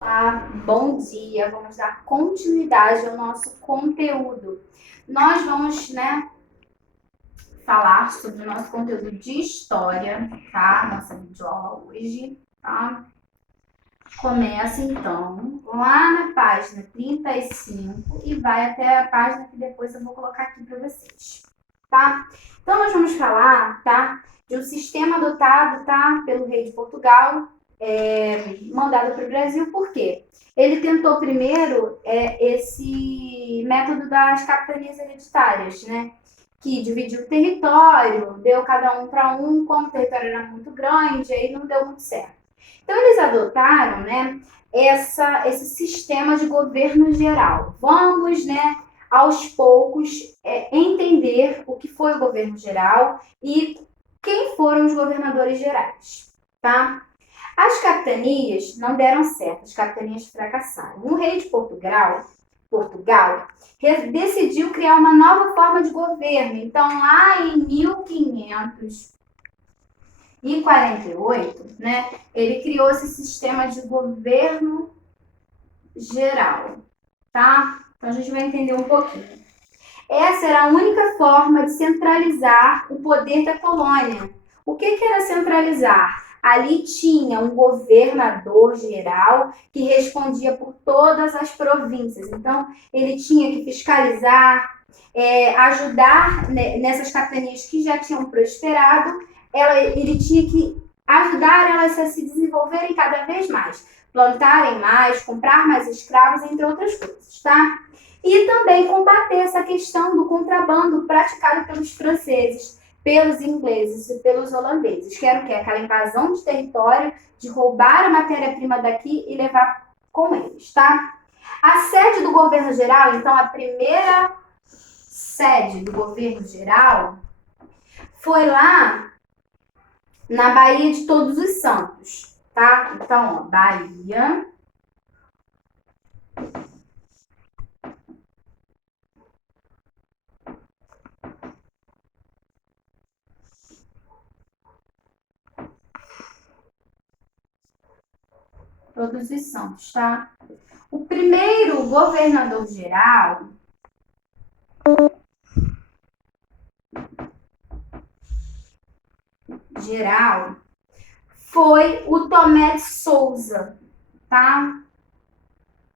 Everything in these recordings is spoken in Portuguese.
Olá, bom dia. Vamos dar continuidade ao nosso conteúdo. Nós vamos, falar sobre o nosso conteúdo de história, tá? Nossa videoaula hoje, tá? Começa então lá na página 35 e vai até a página que depois eu vou colocar aqui para vocês, tá? Então nós vamos falar, tá? De um sistema adotado, tá? Pelo rei de Portugal, mandado para o Brasil, por quê? Ele tentou primeiro esse método das capitanias hereditárias, né? Que dividiu o território, deu cada um para um, como o território era muito grande, aí não deu muito certo. Então, eles adotaram, né, esse sistema de governo geral. Vamos, né, aos poucos, entender o que foi o governo geral e quem foram os governadores gerais, tá? As capitanias não deram certo, as capitanias fracassaram. O rei de Portugal decidiu criar uma nova forma de governo. Então, lá em 1548, né, ele criou esse sistema de governo geral, tá? Então, a gente vai entender um pouquinho. Essa era a única forma de centralizar o poder da colônia. O que era centralizar? Ali tinha um governador geral que respondia por todas as províncias. Então, ele tinha que fiscalizar, ajudar nessas capitanias que já tinham prosperado. Ele tinha que ajudar elas a se desenvolverem cada vez mais, plantarem mais, comprar mais escravos, entre outras coisas, tá? E também combater essa questão do contrabando praticado pelos franceses, pelos ingleses e pelos holandeses, que era o quê? Aquela invasão de território, de roubar a matéria-prima daqui e levar com eles, tá? A sede do governo geral, então a primeira sede do governo geral foi lá na Baía de Todos os Santos, tá? Então, ó, Bahia Todos os Santos, tá? O primeiro governador geral foi o Tomé de Souza, tá?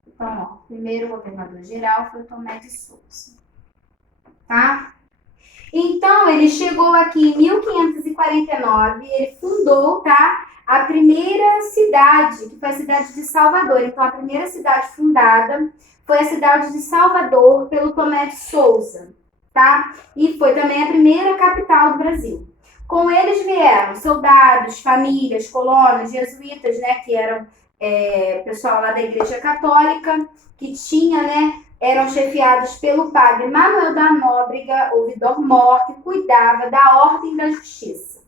Então, ó, o primeiro governador geral foi o Tomé de Souza, tá? Então, ele chegou aqui em 1549, ele fundou, tá? A primeira cidade, que foi a cidade de Salvador. Então, a primeira cidade fundada foi a cidade de Salvador pelo Tomé de Souza, tá? E foi também a primeira capital do Brasil. Com eles vieram soldados, famílias, colonos, jesuítas, né? Que eram pessoal lá da Igreja Católica, que tinha, né? Eram chefiados pelo padre Manuel da Nóbrega, ouvidor-mor, que cuidava da ordem da justiça.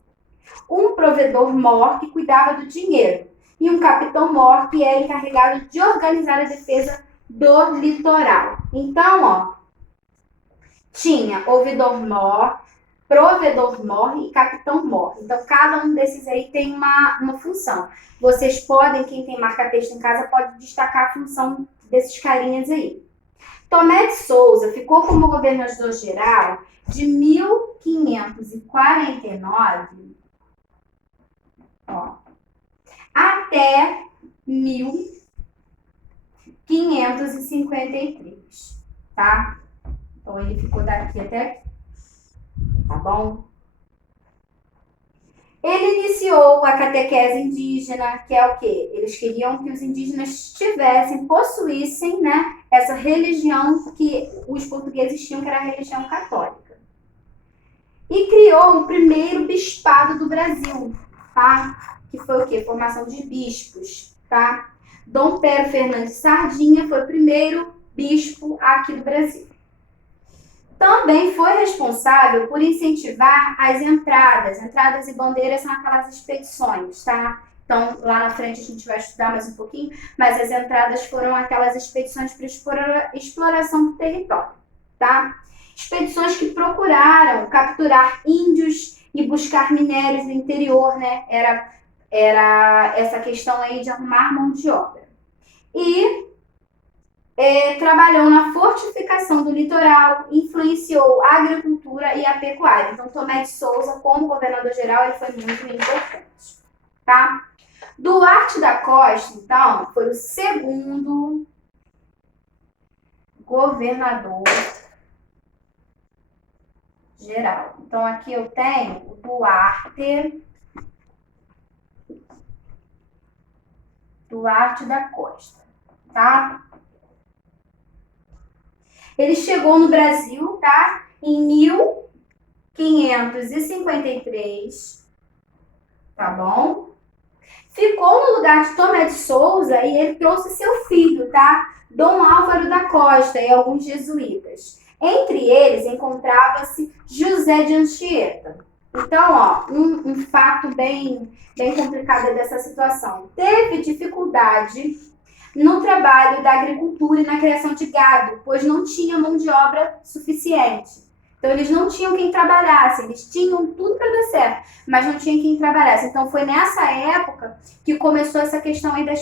Um provedor-mor, que cuidava do dinheiro. E um capitão-mor, que era encarregado de organizar a defesa do litoral. Então, ó, tinha ouvidor-mor, provedor-mor e capitão-mor. Então, cada um desses aí tem uma função. Vocês podem, quem tem marca-texto em casa, pode destacar a função desses carinhas aí. Tomé de Souza ficou como governador geral de 1549 até 1553, tá? Então, ele ficou daqui até aqui, tá bom? Ele iniciou a catequese indígena, que é o quê? Eles queriam que os indígenas possuíssem, né, essa religião que os portugueses tinham, que era a religião católica. E criou o primeiro bispado do Brasil, tá? Que foi o quê? Formação de bispos, tá? Dom Pedro Fernandes Sardinha foi o primeiro bispo aqui do Brasil. Também foi responsável por incentivar as entradas. Entradas e bandeiras são aquelas expedições, tá? Então, lá na frente a gente vai estudar mais um pouquinho, mas as entradas foram aquelas expedições para exploração do território, tá? Expedições que procuraram capturar índios e buscar minérios no interior, né? Era essa questão aí de arrumar mão de obra. e trabalhou na fortificação do litoral, influenciou a agricultura e a pecuária. Então, Tomé de Souza, como governador-geral, ele foi muito importante, tá? Duarte da Costa, então, foi o segundo governador geral. Então, aqui eu tenho o Duarte da Costa, tá? Ele chegou no Brasil, tá? Em 1553, tá bom? Ficou no lugar de Tomé de Souza e ele trouxe seu filho, tá? Dom Álvaro da Costa e alguns jesuítas. Entre eles encontrava-se José de Anchieta. Então, ó, um fato bem complicado dessa situação. Teve dificuldade no trabalho da agricultura e na criação de gado, pois não tinha mão de obra suficiente. Então, eles não tinham quem trabalhasse, eles tinham tudo para dar certo, mas não tinha quem trabalhasse. Então, foi nessa época que começou essa questão aí da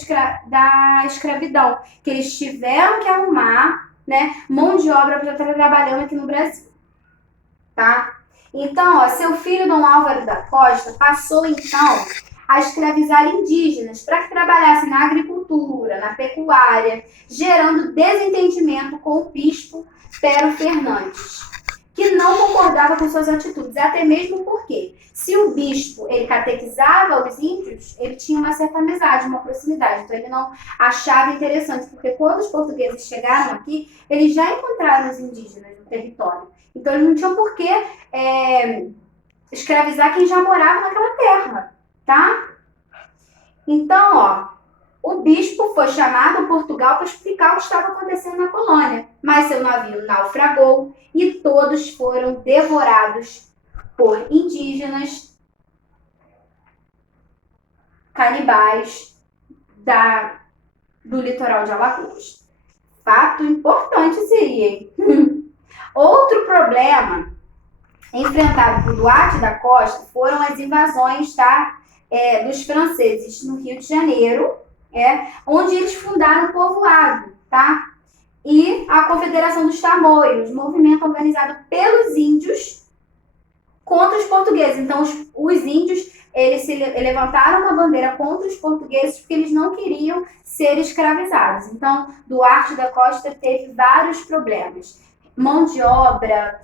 escravidão, que eles tiveram que arrumar, né, mão de obra para estar trabalhando aqui no Brasil, tá? Então, ó, seu filho Dom Álvaro da Costa passou, então, a escravizar indígenas para que trabalhassem na agricultura, na pecuária, gerando desentendimento com o bispo Pero Fernandes, que não concordava com suas atitudes, até mesmo porque, se o bispo ele catequizava os índios, ele tinha uma certa amizade, uma proximidade, então ele não achava interessante, porque quando os portugueses chegaram aqui, eles já encontraram os indígenas no território, então eles não tinham por que escravizar quem já morava naquela terra, tá? Então, ó, o bispo foi chamado a Portugal para explicar o que estava acontecendo na colônia, mas seu navio naufragou e todos foram devorados por indígenas canibais do litoral de Alagoas. Fato importante seria, hein? Outro problema enfrentado por Duarte da Costa foram as invasões, tá, dos franceses no Rio de Janeiro, onde eles fundaram o povoado, tá? E a Confederação dos Tamoios, movimento organizado pelos índios contra os portugueses. Então, os índios, eles levantaram uma bandeira contra os portugueses porque eles não queriam ser escravizados. Então, Duarte da Costa teve vários problemas. Mão de obra,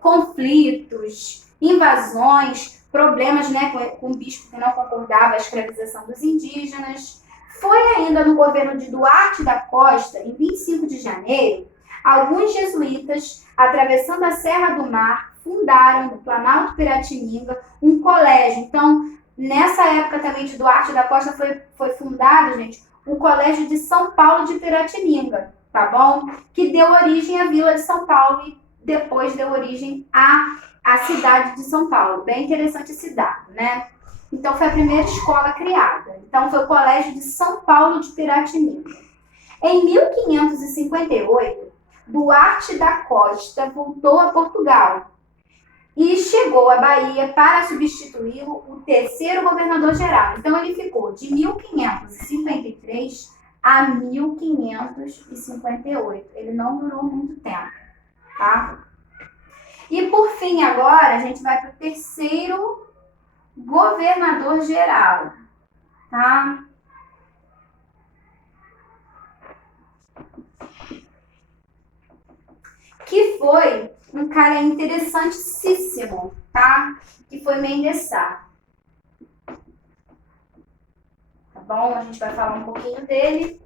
conflitos, invasões, problemas, né, com o bispo que não concordava a escravização dos indígenas. Foi ainda no governo de Duarte da Costa, em 25 de janeiro, alguns jesuítas, atravessando a Serra do Mar, fundaram no Planalto Piratininga um colégio. Então, nessa época também de Duarte da Costa foi fundado, gente, o Colégio de São Paulo de Piratininga, tá bom? Que deu origem à Vila de São Paulo e depois deu origem à cidade de São Paulo. Bem interessante esse dado, né? Então, foi a primeira escola criada. Então, foi o Colégio de São Paulo de Piratininga. Em 1558, Duarte da Costa voltou a Portugal e chegou à Bahia para substituí-lo o terceiro governador-geral. Então, ele ficou de 1553 a 1558. Ele não durou muito tempo, tá? E, por fim, agora, a gente vai para o terceiro governador-geral, tá? Que foi um cara interessantíssimo, tá? Que foi Mendes Sá. Tá bom? A gente vai falar um pouquinho dele.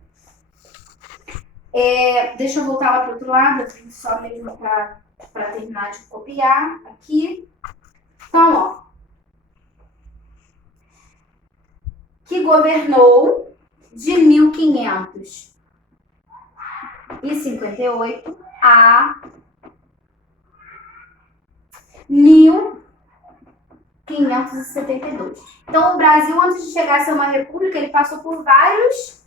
Deixa eu voltar lá para o outro lado, só mesmo para terminar de copiar aqui. Então, ó. Que governou de 1558 a 1572. Então, o Brasil, antes de chegar a ser uma república, ele passou por várias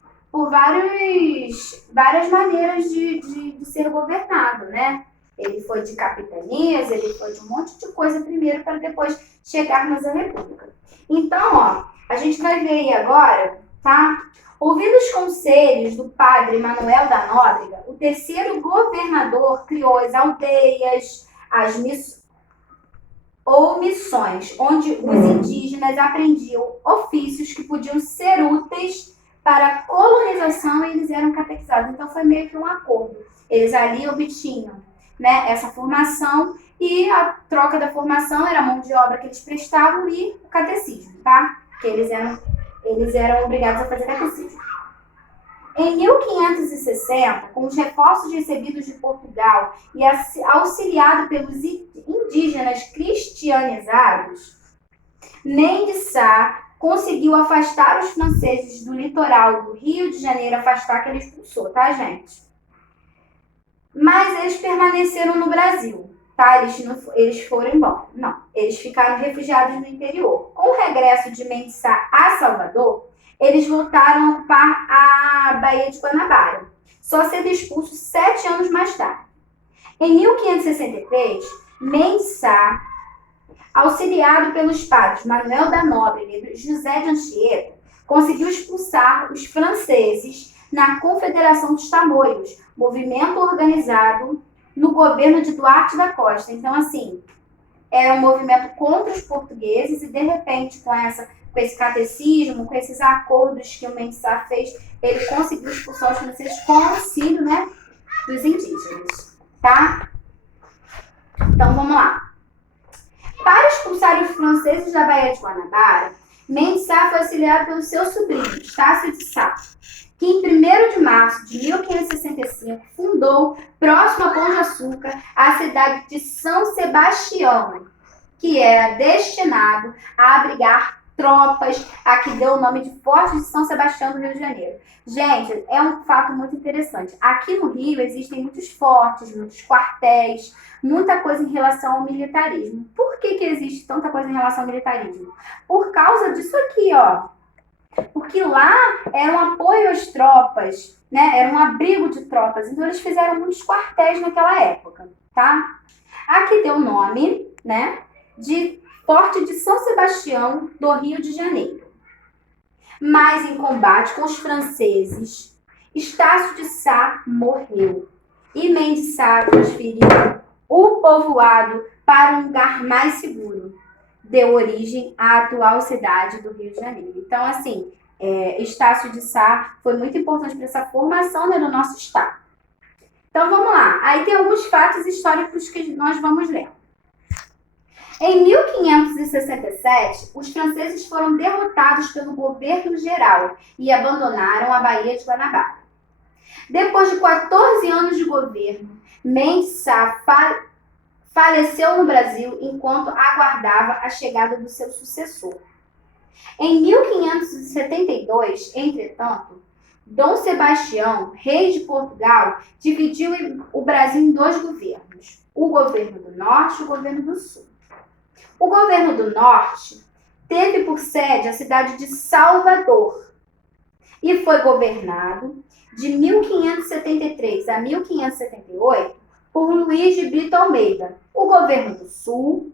maneiras de ser governado, né? Ele foi de capitanias, ele foi de um monte de coisa primeiro para depois chegarmos à república. Então, ó, a gente vai ver aí agora tá? Ouvindo os conselhos do padre Manuel da Nóbrega, o terceiro governador criou as aldeias, as missões, onde os indígenas aprendiam ofícios que podiam ser úteis para a colonização e eles eram catequizados. Então foi meio que um acordo. Eles ali obtinham, né, essa formação e a troca da formação era a mão de obra que eles prestavam e o catecismo, tá? Que eles eram obrigados a fazer catecismo. Em 1560, com os reforços recebidos de Portugal e auxiliado pelos indígenas cristianizados, Mendes Sá conseguiu afastar os franceses do litoral do Rio de Janeiro, afastar que ele expulsou, tá, gente? Mas eles permaneceram no Brasil, tá? Eles foram embora. Não, eles ficaram refugiados no interior. Com o regresso de Mendes Sá a Salvador, eles voltaram a ocupar a Baía de Guanabara, só sendo expulsos 7 anos mais tarde. Em 1563, Mendes Sá, auxiliado pelos padres Manuel da Nóbrega e José de Anchieta, conseguiu expulsar os franceses na Confederação dos Tamoios, movimento organizado no governo de Duarte da Costa. Então, assim, era um movimento contra os portugueses e, de repente, com esse catecismo, com esses acordos que o Mendes Sá fez, ele conseguiu expulsar os franceses com o auxílio, né, dos indígenas, tá? Então, vamos lá. Para expulsar os franceses da Baía de Guanabara, Mendes Sá foi auxiliado pelo seu sobrinho, Estácio de Sá, que em 1º de março de 1565 fundou, próximo a Pão de Açúcar, a cidade de São Sebastião, que era destinado a abrigar tropas, a que deu o nome de Forte de São Sebastião do Rio de Janeiro. Gente, é um fato muito interessante. Aqui no Rio existem muitos fortes, muitos quartéis, muita coisa em relação ao militarismo. Por que existe tanta coisa em relação ao militarismo? Por causa disso aqui, ó. Porque lá era um apoio às tropas, né? Era um abrigo de tropas. Então eles fizeram muitos quartéis naquela época, tá? Aqui deu o nome, né, de Forte de São Sebastião do Rio de Janeiro. Mas em combate com os franceses, Estácio de Sá morreu e Mendes Sá transferiu o povoado para um lugar mais seguro. Deu origem à atual cidade do Rio de Janeiro. Então, assim, Estácio de Sá foi muito importante para essa formação, né, do nosso estado. Então, vamos lá. Aí tem alguns fatos históricos que nós vamos ler. Em 1567, os franceses foram derrotados pelo governo geral e abandonaram a Baía de Guanabara. Depois de 14 anos de governo, Mendes Sá faleceu no Brasil enquanto aguardava a chegada do seu sucessor. Em 1572, entretanto, Dom Sebastião, rei de Portugal, dividiu o Brasil em 2 governos, o governo do Norte e o governo do Sul. O governo do Norte teve por sede a cidade de Salvador e foi governado de 1573 a 1578 por Luís de Brito Almeida. O governo do Sul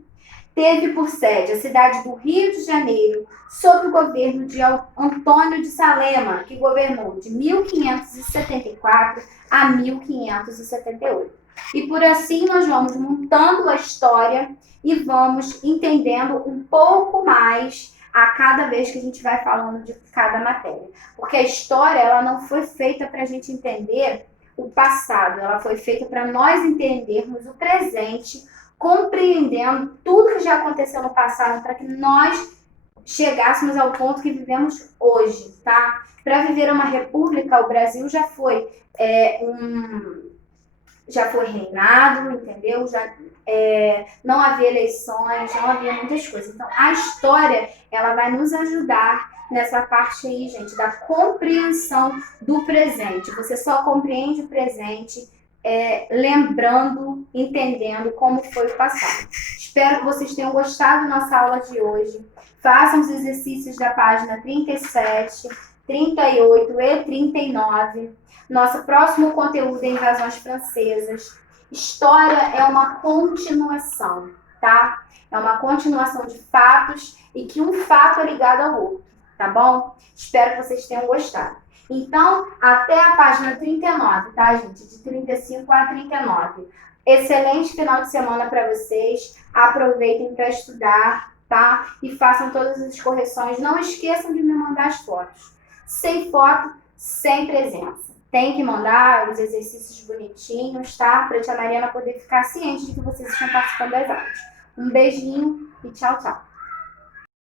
teve por sede a cidade do Rio de Janeiro, sob o governo de Antônio de Salema, que governou de 1574 a 1578. E por assim nós vamos montando a história e vamos entendendo um pouco mais a cada vez que a gente vai falando de cada matéria. Porque a história, ela não foi feita para a gente entender o passado, ela foi feita para nós entendermos o presente, compreendendo tudo que já aconteceu no passado, para que nós chegássemos ao ponto que vivemos hoje, tá? Para viver uma república, o Brasil já foi reinado, entendeu? Não havia eleições, não havia muitas coisas. Então, a história, ela vai nos ajudar nessa parte aí, gente, da compreensão do presente. Você só compreende o presente lembrando, entendendo como foi o passado. Espero que vocês tenham gostado da nossa aula de hoje. Façam os exercícios da página 37, 38 e 39. Nosso próximo conteúdo é invasões francesas. História é uma continuação, tá? É uma continuação de fatos e que um fato é ligado ao outro. tá bom? Espero que vocês tenham gostado. Então, até a página 39, tá, gente? De 35 a 39. Excelente final de semana para vocês. Aproveitem para estudar, tá? E façam todas as correções. Não esqueçam de me mandar as fotos. Sem foto, sem presença. Tem que mandar os exercícios bonitinhos, tá? Para a tia Mariana poder ficar ciente de que vocês estão participando das aulas. Um beijinho e tchau, tchau.